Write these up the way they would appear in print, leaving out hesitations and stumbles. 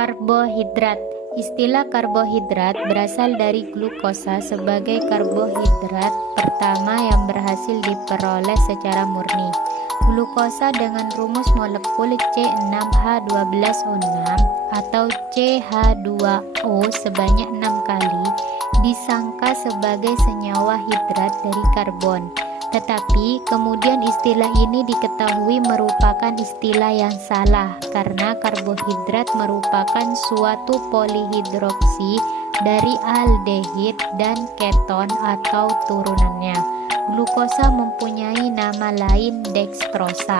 Karbohidrat. Istilah karbohidrat berasal dari glukosa sebagai karbohidrat pertama yang berhasil diperoleh secara murni. Glukosa dengan rumus molekul C6H12O6 atau CH2O sebanyak 6 kali disangka sebagai senyawa hidrat dari karbon. Tetapi kemudian istilah ini diketahui merupakan istilah yang salah karena karbohidrat merupakan suatu polihidroksi dari aldehid dan keton atau turunannya. Glukosa mempunyai nama lain dextrosa.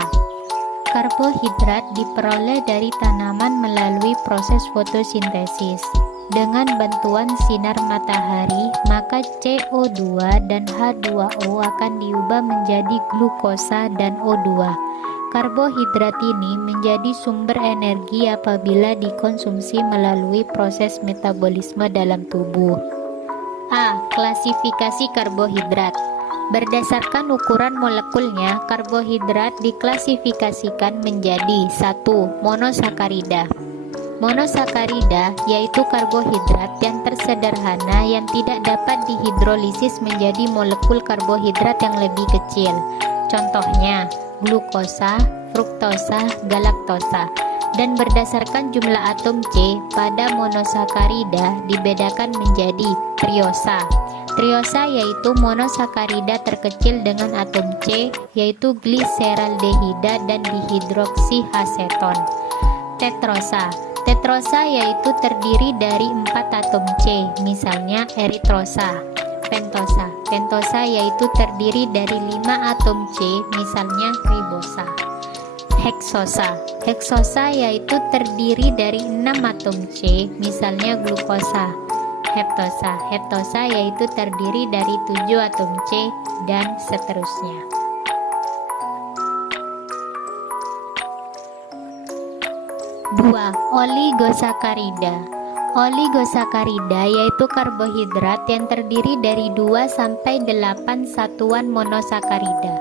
Karbohidrat diperoleh dari tanaman melalui proses fotosintesis. Dengan bantuan sinar matahari, maka CO2 dan H2O akan diubah menjadi glukosa dan O2. Karbohidrat ini menjadi sumber energi apabila dikonsumsi melalui proses metabolisme dalam tubuh. A. Klasifikasi karbohidrat. Berdasarkan ukuran molekulnya, karbohidrat diklasifikasikan menjadi 1. Monosakarida. Monosakarida yaitu karbohidrat yang tersederhana yang tidak dapat dihidrolisis menjadi molekul karbohidrat yang lebih kecil. Contohnya, glukosa, fruktosa, galaktosa. Dan berdasarkan jumlah atom C pada monosakarida dibedakan menjadi triosa. Triosa yaitu monosakarida terkecil dengan atom C yaitu gliseraldehida dan dihidroksiaseton. Tetrosa. Tetrosa yaitu terdiri dari 4 atom C, misalnya eritrosa. Pentosa. Pentosa yaitu terdiri dari 5 atom C, misalnya ribosa. Heksosa. Heksosa yaitu terdiri dari 6 atom C, misalnya glukosa. Heptosa. Heptosa yaitu terdiri dari 7 atom C, dan seterusnya. 2. Oligosakarida. Oligosakarida yaitu karbohidrat yang terdiri dari 2-8 satuan monosakarida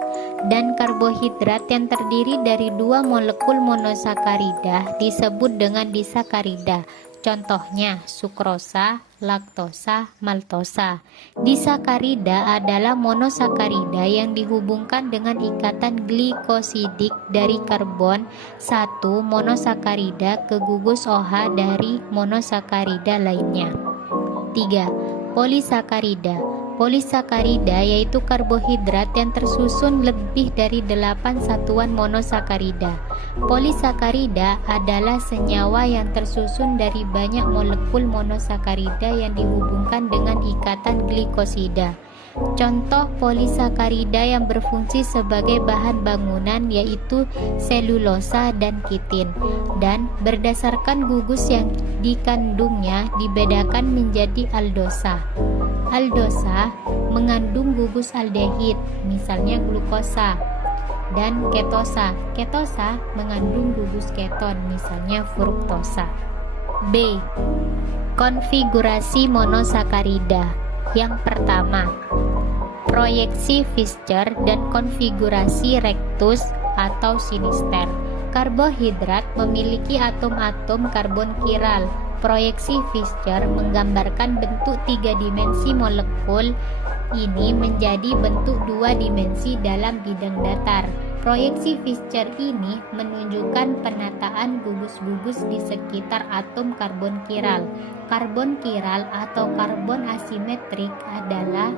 dan karbohidrat yang terdiri dari 2 molekul monosakarida disebut dengan disakarida. Contohnya sukrosa, laktosa, maltosa. Disakarida adalah monosakarida yang dihubungkan dengan ikatan glikosidik dari karbon 1 monosakarida ke gugus OH dari monosakarida lainnya. 3. Polisakarida. Polisakarida yaitu karbohidrat yang tersusun lebih dari 8 satuan monosakarida. Polisakarida adalah senyawa yang tersusun dari banyak molekul monosakarida yang dihubungkan dengan ikatan glikosida. Contoh polisakarida yang berfungsi sebagai bahan bangunan yaitu selulosa dan kitin, dan berdasarkan gugus yang dikandungnya dibedakan menjadi aldosa. Aldosa mengandung gugus aldehid, misalnya glukosa, dan ketosa. Ketosa mengandung gugus keton, misalnya fruktosa. B. Konfigurasi monosakarida. Yang pertama, proyeksi Fischer dan konfigurasi rectus atau sinister. Karbohidrat memiliki atom-atom karbon kiral. Proyeksi Fischer menggambarkan bentuk 3 dimensi molekul ini menjadi bentuk 2 dimensi dalam bidang datar. Proyeksi Fischer ini menunjukkan penataan gugus-gugus di sekitar atom karbon kiral. Karbon kiral atau karbon asimetrik adalah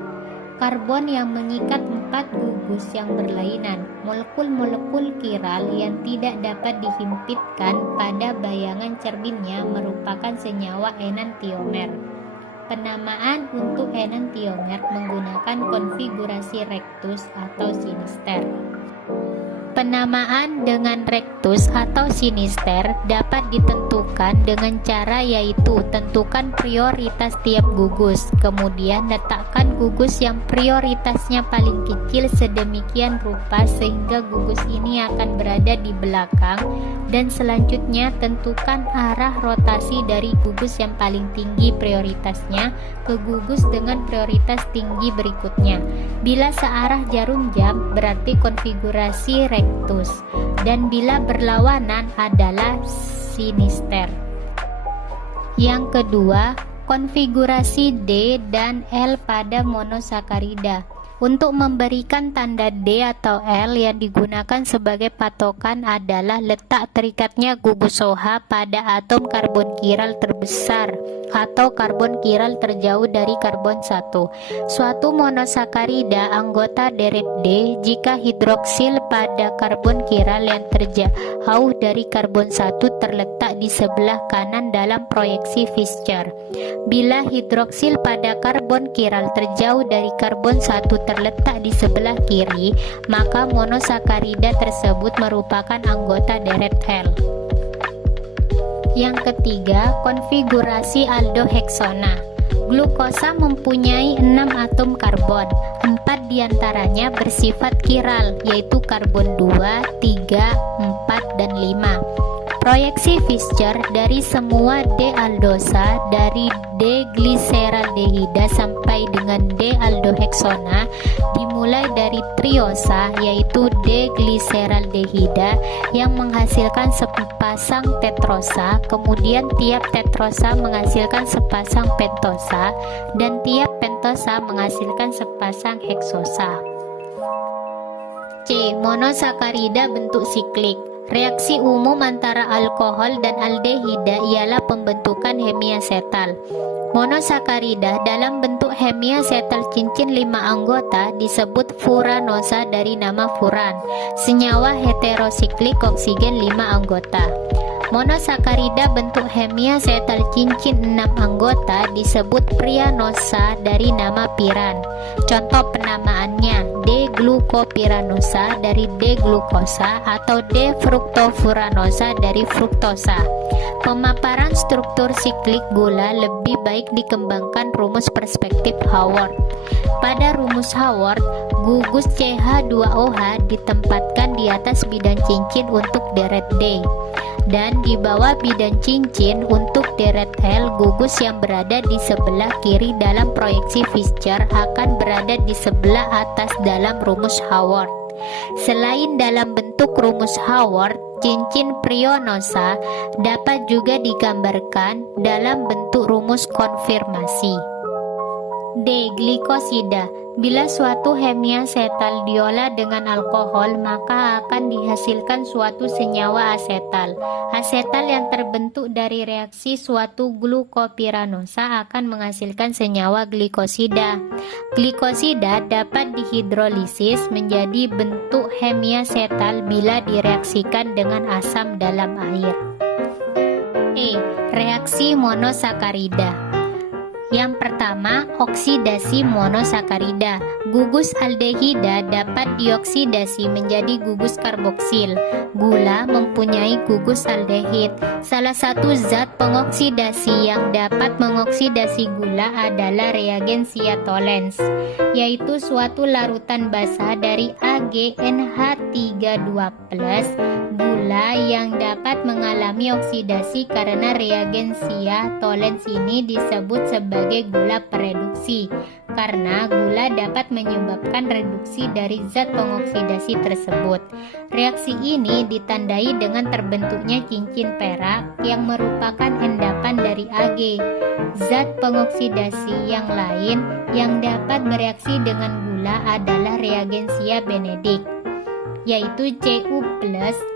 karbon yang mengikat 4 gugus yang berlainan. Molekul-molekul kiral yang tidak dapat dihimpitkan pada bayangan cerminnya merupakan senyawa enantiomer. Penamaan untuk enantiomer menggunakan konfigurasi rectus atau sinister. Penamaan dengan rectus atau sinister dapat ditentukan dengan cara yaitu tentukan prioritas tiap gugus, kemudian letakkan gugus yang prioritasnya paling kecil sedemikian rupa sehingga gugus ini akan berada di belakang, dan selanjutnya tentukan arah rotasi dari gugus yang paling tinggi prioritasnya ke gugus dengan prioritas tinggi berikutnya. Bila searah jarum jam berarti konfigurasi rectus, dan bila berlawanan adalah sinister. Yang kedua, konfigurasi D dan L pada monosakarida. Untuk memberikan tanda D atau L yang digunakan sebagai patokan adalah letak terikatnya gugus OH pada atom karbon kiral terbesar atau karbon kiral terjauh dari karbon 1. Suatu monosakarida anggota deret D jika hidroksil pada karbon kiral yang terjauh dari karbon 1 terletak di sebelah kanan dalam proyeksi Fischer. Bila hidroksil pada karbon kiral terjauh dari karbon 1 terletak di sebelah kiri, maka monosakarida tersebut merupakan anggota deret L. Yang ketiga, konfigurasi aldoheksona. Glukosa mempunyai 6 atom karbon, 4 diantaranya bersifat chiral, yaitu karbon 2, 3, 4, dan 5. Proyeksi Fischer dari semua D-aldosa dari D-gliseraldehida sampai dengan D-aldoheksona dimulai dari triosa, yaitu D-gliseraldehida yang menghasilkan sepasang tetrosa, kemudian tiap tetrosa menghasilkan sepasang pentosa, dan tiap pentosa menghasilkan sepasang heksosa. C. Monosakarida bentuk siklik. Reaksi umum antara alkohol dan aldehida ialah pembentukan hemiasetal. Monosakarida dalam bentuk hemiasetal cincin 5 anggota disebut furanosa dari nama furan, senyawa heterosiklik oksigen 5 anggota. Monosakarida bentuk hemiasetal cincin 6 anggota disebut prianosa dari nama piran. Contoh penamaannya D-glukopiranosa dari D-glukosa atau D-fruktofuranosa dari fruktosa. Pemaparan struktur siklik gula lebih baik dikembangkan rumus perspektif Haworth. Pada rumus Haworth, gugus CH2OH ditempatkan di atas bidang cincin untuk deret D, dan di bawah bidang cincin untuk deret L. Gugus yang berada di sebelah kiri dalam proyeksi Fischer akan berada di sebelah atas dalam rumus Haworth. Selain dalam bentuk rumus Haworth, cincin prionosa dapat juga digambarkan dalam bentuk rumus konfirmasi. D. Glikosida. Bila suatu hemiasetal diolah dengan alkohol, maka akan dihasilkan suatu senyawa asetal. Asetal yang terbentuk dari reaksi suatu glukopiranosa akan menghasilkan senyawa glikosida. Glikosida dapat dihidrolisis menjadi bentuk hemiasetal bila direaksikan dengan asam dalam air. E. Reaksi monosakarida. Yang pertama, oksidasi monosakarida. Gugus aldehida dapat dioksidasi menjadi gugus karboksil. Gula mempunyai gugus aldehid. Salah satu zat pengoksidasi yang dapat mengoksidasi gula adalah reagensia tolens, yaitu suatu larutan basa dari AgNH32+ gula yang dapat mengalami oksidasi karena reagensia tolens ini disebut sebagai gula pereduksi karena gula dapat menyebabkan reduksi dari zat pengoksidasi tersebut. Reaksi ini ditandai dengan terbentuknya cincin perak yang merupakan endapan dari Ag. Zat pengoksidasi yang lain yang dapat bereaksi dengan gula adalah reagensia Benedict, yaitu Cu+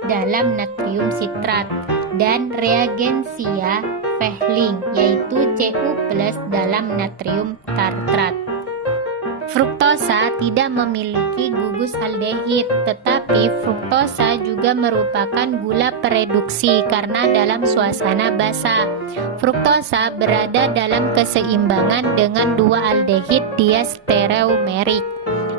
dalam natrium sitrat, dan reagensia Fehling, yaitu Cu+ dalam natrium tartrat. Fruktosa tidak memiliki gugus aldehid, tetapi fruktosa juga merupakan gula pereduksi karena dalam suasana basa. Fruktosa berada dalam keseimbangan dengan dua aldehid diastereomerik.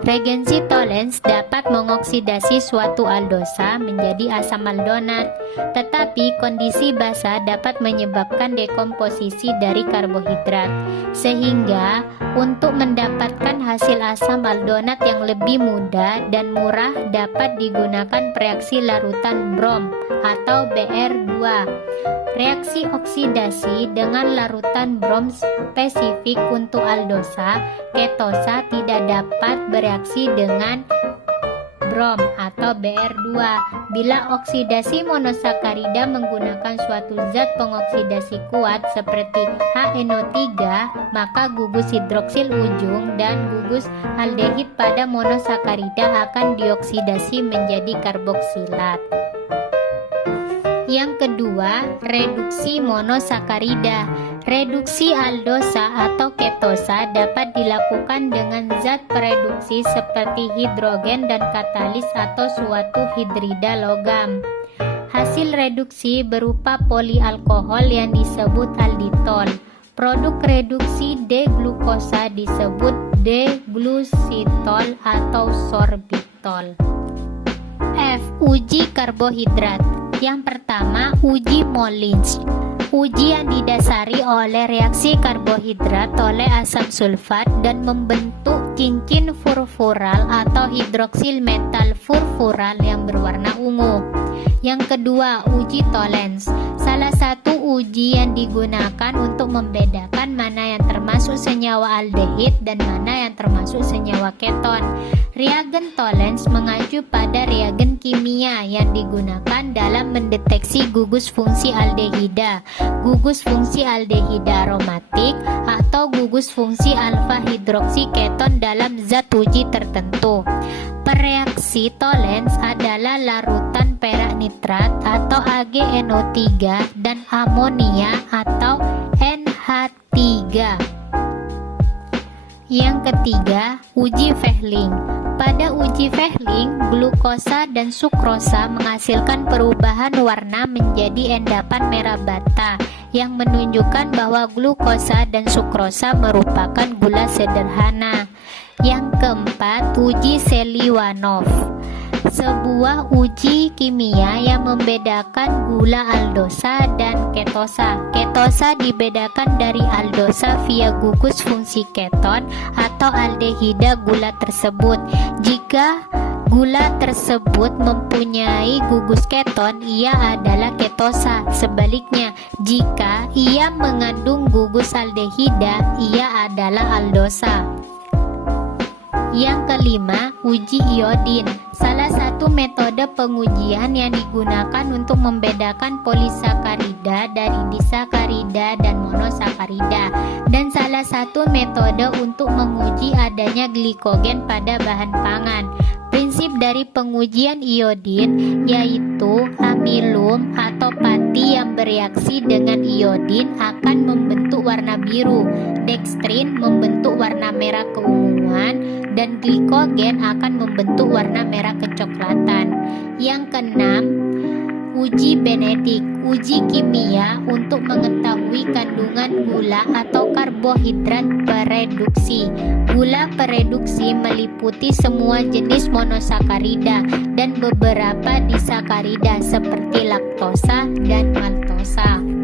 Reagensi tolens dapat mengoksidasi suatu aldosa menjadi asam aldonat, tetapi kondisi basa dapat menyebabkan dekomposisi dari karbohidrat, sehingga untuk mendapatkan hasil asam aldonat yang lebih mudah dan murah dapat digunakan reaksi larutan brom atau Br2. Reaksi oksidasi dengan larutan brom spesifik untuk aldosa, ketosa tidak dapat bereaksi dengan brom atau Br2. Bila oksidasi monosakarida menggunakan suatu zat pengoksidasi kuat seperti HNO3, maka gugus hidroksil ujung dan gugus aldehid pada monosakarida akan dioksidasi menjadi karboksilat. Yang kedua, reduksi monosakarida. Reduksi aldosa atau ketosa dapat dilakukan dengan zat pereduksi seperti hidrogen dan katalis atau suatu hidrida logam. Hasil reduksi berupa polialkohol yang disebut alditol. Produk reduksi D-glukosa disebut D-glusitol atau sorbitol. F. Uji karbohidrat. Yang pertama, uji Mollins. Uji yang didasari oleh reaksi karbohidrat oleh asam sulfat dan membentuk cincin furfural atau hidroksil metal furfural yang berwarna ungu. Yang kedua, uji Tollens. Salah satu uji yang digunakan untuk membedakan mana yang termasuk senyawa aldehid dan mana yang termasuk senyawa keton. Reagen Tollens mengacu pada reagen kimia yang digunakan dalam mendeteksi gugus fungsi aldehida, gugus fungsi aldehida aromatik, atau gugus fungsi alfa hidroksi keton dalam zat uji tertentu. Pereaksi Tollens adalah larutan perak nitrat atau AgNO3 dan amonia atau NH3. Yang ketiga, uji Fehling. Pada uji Fehling, glukosa dan sukrosa menghasilkan perubahan warna menjadi endapan merah bata yang menunjukkan bahwa glukosa dan sukrosa merupakan gula sederhana. Yang keempat, uji Seliwanov. Sebuah uji kimia yang membedakan gula aldosa dan ketosa. Ketosa dibedakan dari aldosa via gugus fungsi keton atau aldehida gula tersebut. Jika gula tersebut mempunyai gugus keton, ia adalah ketosa. Sebaliknya, jika ia mengandung gugus aldehida, ia adalah aldosa. Yang kelima, uji iodin. Salah satu metode pengujian yang digunakan untuk membedakan polisakarida dari disakarida dan monosakarida, dan salah satu metode untuk menguji adanya glikogen pada bahan pangan. Prinsip dari pengujian iodin yaitu amilum atau pati yang bereaksi dengan iodin akan membentuk warna biru, dekstrin membentuk warna merah keunguan, dan glikogen akan membentuk warna merah kecoklatan. Yang keenam, uji Benedict. Uji kimia untuk mengetahui kandungan gula atau karbohidrat pereduksi. Gula pereduksi meliputi semua jenis monosakarida dan beberapa disakarida seperti laktosa dan maltosa.